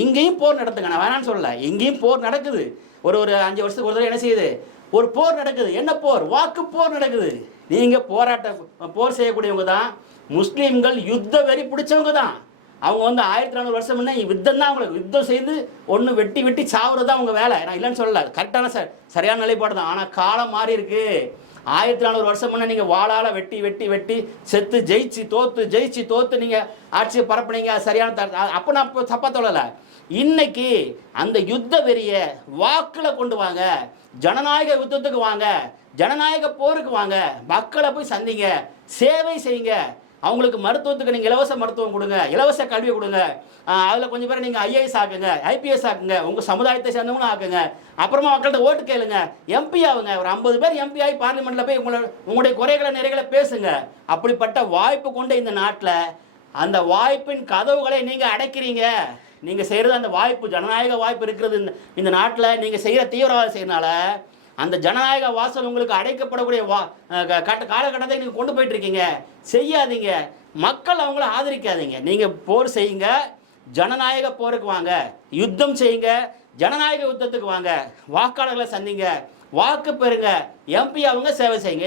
இங்கேயும் போர் நடத்துங்க. நான் வேணாம்னு சொல்லலை. இங்கேயும் போர் நடக்குது. ஒரு ஒரு அஞ்சு வருஷத்துக்கு ஒரு தடவை என்ன செய்யுது? ஒரு போர் நடக்குது. என்ன போர்? வாக்கு போர் நடக்குது. நீங்கள் போராட்ட போர் செய்யக்கூடியவங்க தான். முஸ்லீம்கள் யுத்த வெறி பிடிச்சவங்க தான். அவங்க வந்து ஆயிரத்தி நானூறு வருஷம் முன்னே யுத்தம் தான் அவங்களுக்கு. யுத்தம் செய்து ஒன்று வெட்டி வெட்டி சாவுறது தான் அவங்க வேலை. நான் இல்லைன்னு சொல்லலை. கரெக்டான சார் சரியான நிலைப்பாடு தான். ஆனால் காலம் மாறி இருக்குது ஆயிரத்தி நானூறு வருஷம் முன்னே நீங்கள் வாழால் வெட்டி வெட்டி வெட்டி செத்து ஜெயிச்சு தோற்று ஜெயிச்சு தோற்று நீங்கள் ஆட்சியை பரப்புனீங்க அது சரியான தர அப்போ நான் இப்போ தப்பாக சொல்லலை. இன்னைக்கு அந்த யுத்த வெறிய வாக்கில் கொண்டு வாங்க ஜனநாயக யுத்தத்துக்கு வாங்க ஜனநாயக போருக்கு வாங்க மக்களை போய் சந்திங்க சேவை செய்யுங்க அவங்களுக்கு மருத்துவத்துக்கு நீங்கள் இலவச மருத்துவம் கொடுங்க இலவச கல்வி கொடுங்க. அதில் கொஞ்சம் பேர் நீங்கள் ஐஏஎஸ் ஆக்குங்க ஐபிஎஸ் ஆக்குங்க உங்கள் சமுதாயத்தை சேர்ந்தவங்களும் ஆக்குங்க. அப்புறமா மக்கள்கிட்ட ஓட்டு கேளுங்க. எம்பி ஆகுங்க. ஒரு ஐம்பது பேர் எம்பி ஆகி பார்லிமெண்ட்டில் போய் உங்களை உங்களுடைய குறைகளை நிறைகளை பேசுங்க. அப்படிப்பட்ட வாய்ப்பு கொண்ட இந்த நாட்டில் அந்த வாய்ப்பின் கதவுகளை நீங்கள் அடைக்கிறீங்க. நீங்கள் செய்கிறது அந்த வாய்ப்பு ஜனநாயக வாய்ப்பு இருக்கிறது இந்த நாட்டில். நீங்கள் செய்கிற தீவிரவாதம் செய்யறனால அந்த ஜனநாயக வாசல் உங்களுக்கு அடைக்கப்படக்கூடிய வா க- கட்ட காலகட்டத்தை நீங்கள் கொண்டு போயிட்டு இருக்கீங்க செய்யாதீங்க. மக்கள் அவங்கள ஆதரிக்காதீங்க. நீங்கள் போர் செய்யுங்க. ஜனநாயக போருக்கு வாங்க. யுத்தம் செய்யுங்க. ஜனநாயக யுத்தத்துக்கு வாங்க. வாக்காளர்களை சந்திங்க. வாக்கு பெறுங்க. எம்பி அவங்க சேவை செய்யுங்க.